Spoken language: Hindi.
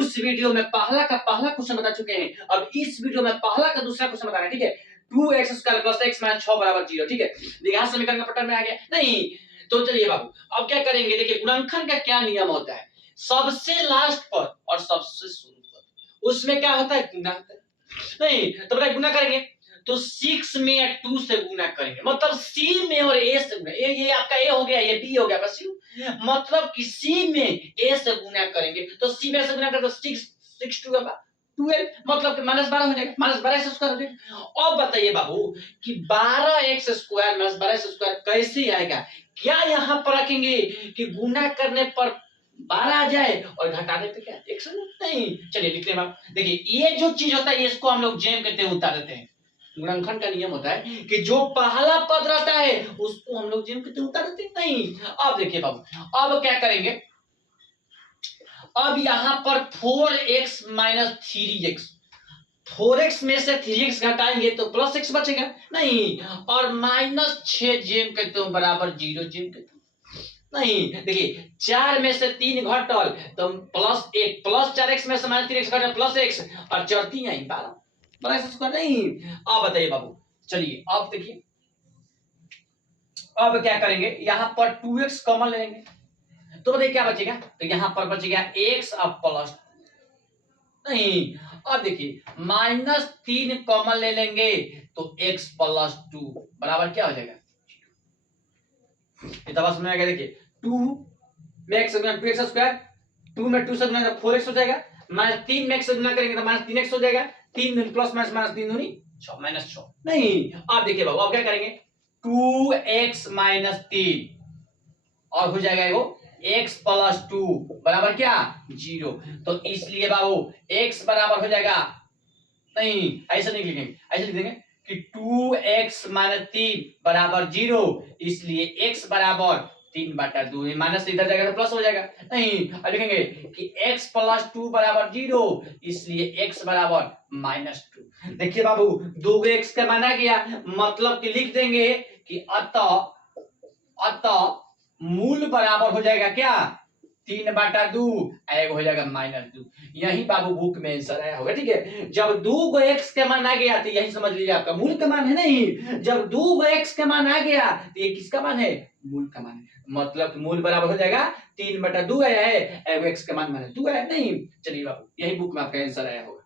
उस वीडियो में पहला का पहला क्वेश्चन बता चुके हैं, अब इस वीडियो में पहला का दूसरा क्वेश्चन बता रहे हैं, ठीक है। 2x² + x - 6 = 0, ठीक है। देखिए समीकरण का पैटर्न में आ गया नहीं, तो चलिए बाबू अब क्या करेंगे, देखिए गुणनखंड का क्या नियम होता है, सबसे लास्ट पर और सबसे शुरू पर उसमें क्या होता है, गुना होता है। नहीं तो बताइए गुना करेंगे तो 6 में 2 से गुना करेंगे, मतलब C में और A से गुना, ये आपका A हो गया, ये B हो गया, बस मतलब कि C में A से गुना करेंगे तो C में से गुना करें तो 6 2 का 12, मतलब कि -12 हो जाएगा, -12x² हो जाएगा। अब बताइए बाबू कि 12x² - 12x² कैसे आएगा, क्या यहाँ पर रखेंगे कि गुना करने पर 12 आ जाए और घटाने पे क्या x नहीं। चलिए लिखते हैं, देखिए ये जो चीज होता है इसको हम लोग जेम कहते हैं, उतार देते हैं। गुणनखंड का नियम होता है कि जो पहला पद रहता है उसको हम लोग जेम कहते हैं, उतार देते हैं नहीं। अब देखिए बाबू अब क्या करेंगे, अब यहां पर 4x - 3x, 4x में से 3x घटाएंगे तो +x बचेगा नहीं, और -6 जेम कहते हैं बराबर 0 जेम कहते हैं नहीं। देखिए 4 में से 3 घटल तो +1, +4x में से -3x घटल +x, और 4 3 आई 12x² नहीं। अब बताइए बाबू, चलिए अब देखिए अब क्या करेंगे, यहां पर 2x कॉमन लेंगे तो बताइए क्या बचेगा, तो यहां पर बचेगा x अब प्लस नहीं। अब देखिए -3 कॉमन ले लेंगे तो x + 2 बराबर क्या हो जाएगा, ये तो समझ में आ गया। देखिए 2 में x से गुना 2x², 2 में 2 से गुना तो 4x हो जाएगा, -3 में x से गुना करेंगे तो -3x हो जाएगा, 3 दूनी प्लस माइनस -3 दूनी 6 -6 नहीं। अब देखिए बाबू अब क्या करेंगे, 2x - 3 और हो जाएगा वो x + 2 बराबर क्या 0, तो इसलिए बाबू x बराबर हो जाएगा नहीं, ऐसा नहीं लिखेंगे, ऐसे लिख देंगे कि 2x - 3 बराबर 0, इसलिए x बराबर 3/2, माइनस इधर जाएगा तो प्लस हो जाएगा नहीं। अब लिखेंगे कि x + 2 बराबर 0, इसलिए x बराबर -2। देखिए बाबू 2 x का मान आ गया, मतलब कि लिख देंगे कि अतः मूल बराबर हो जाएगा क्या 3/2, एक हो जाएगा -2। यही बाबू बुक में आंसर आया होगा, ठीक है। जब 2 x का मान आ गया तो यही समझ लीजिए आपका मूल का मान है नहीं, जब 2 x का मान आ गया तो ये किसका मान है, मूल का मान है, मतलब मूल बराबर हो जाएगा 3/2 आया है, x का मान -2 आया नहीं। चलिए बाबू यही बुक में आपका आंसर आया होगा।